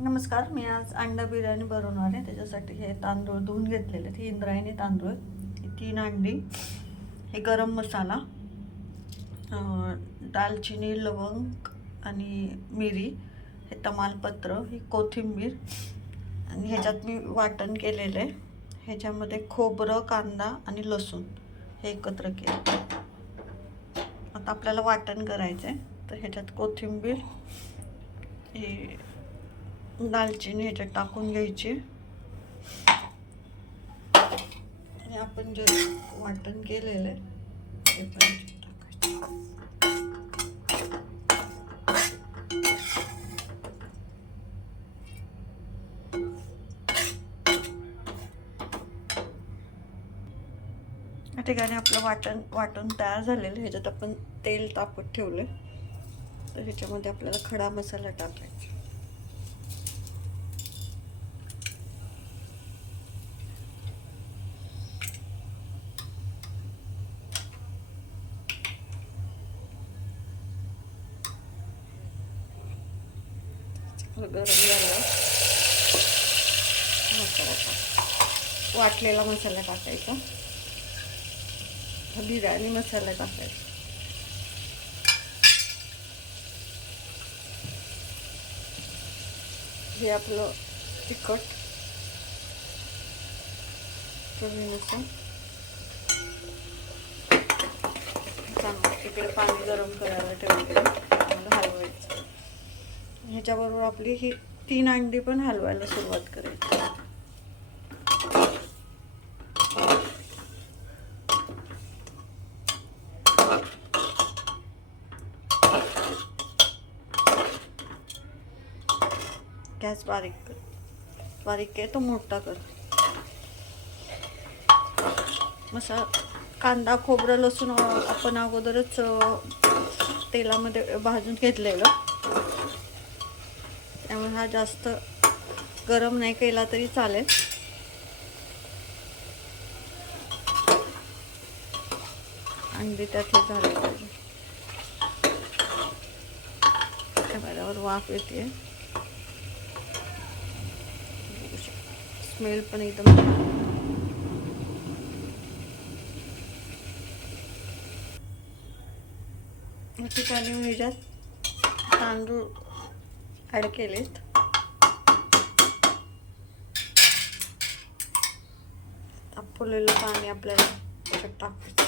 नमस्कार. मी आज अंडा बिर्याणी बनवणार आहे. त्याच्यासाठी हे तांदूळ धुवून घेतलेले आहेत. ही इंद्रायणी तांदूळ, ही 3 अंडी, हे गरम मसाला, दालचिनी, लवंग आणि मिरी, हे तमालपत्र, ही कोथिंबीर आणि ह्याच्यात मी वाटण केलेलं आहे. ह्याच्यामध्ये खोबरं, कांदा आणि लसूण हे एकत्र केलं. आता आपल्याला वाटण करायचं आहे. तर ह्याच्यात कोथिंबीर, हे दालचिनी ह्याच्यात टाकून घ्यायची आणि आपण जे वाटण केलेलं आहे ते पण टाकायचं. या ठिकाणी आपलं वाटण तयार झालेलं. ह्याच्यात आपण तेल तापत ठेवलं. तर ह्याच्यामध्ये आपल्याला खडा मसाला टाकायचा. गरम झालं मसाला वाटलेला मसाला टाकायचा. बिर्याणी मसाला टाकायचा. हे आपलं तिखट चवीनुसार. चांगलं इकडे पाणी गरम करायला ठेवलेलं, मला हलवायचं. ह्याच्याबरोबर आपली ही 3 अंडी पण हलवायला सुरुवात करायची. गॅस बारीक कर, बारीक आहे तो मोठा कर. कांदा, खोबरं, लसूण आपण अगोदरच तेलामध्ये भाजून घेतलेलं, त्यामुळे हा जास्त गरम नाही केला तरी चालेल. अंडी त्यात झाले पाहिजे. त्यावर वाफ येते, स्मेल पण एकदम. ठिकाणी मी ह्याच्यात तांदूळ ॲड केलेत. तापवलेलं पाणी आपल्याला त्याच्यात टाकायचं.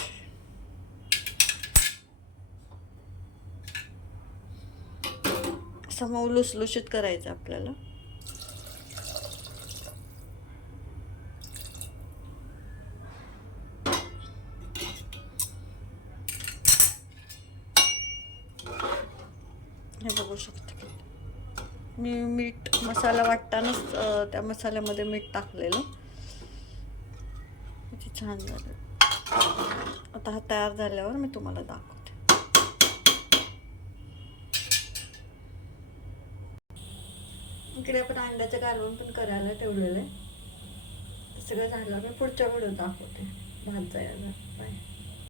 असं मऊ लुसलुशीत करायचं आपल्याला. हे बघू शकते मी मीठ मसाला वाटतानाच त्या मसाल्यामध्ये मीठ टाकलेलं. किती छान झालं. आता हा तयार झाल्यावर मी तुम्हाला दाखवते. इकडे आपण अंड्याचं कालवण पण करायला ठेवलेलं आहे. सगळं झालं मी पुढच्या व्हिडिओत दाखवते. भात जायला. बाय.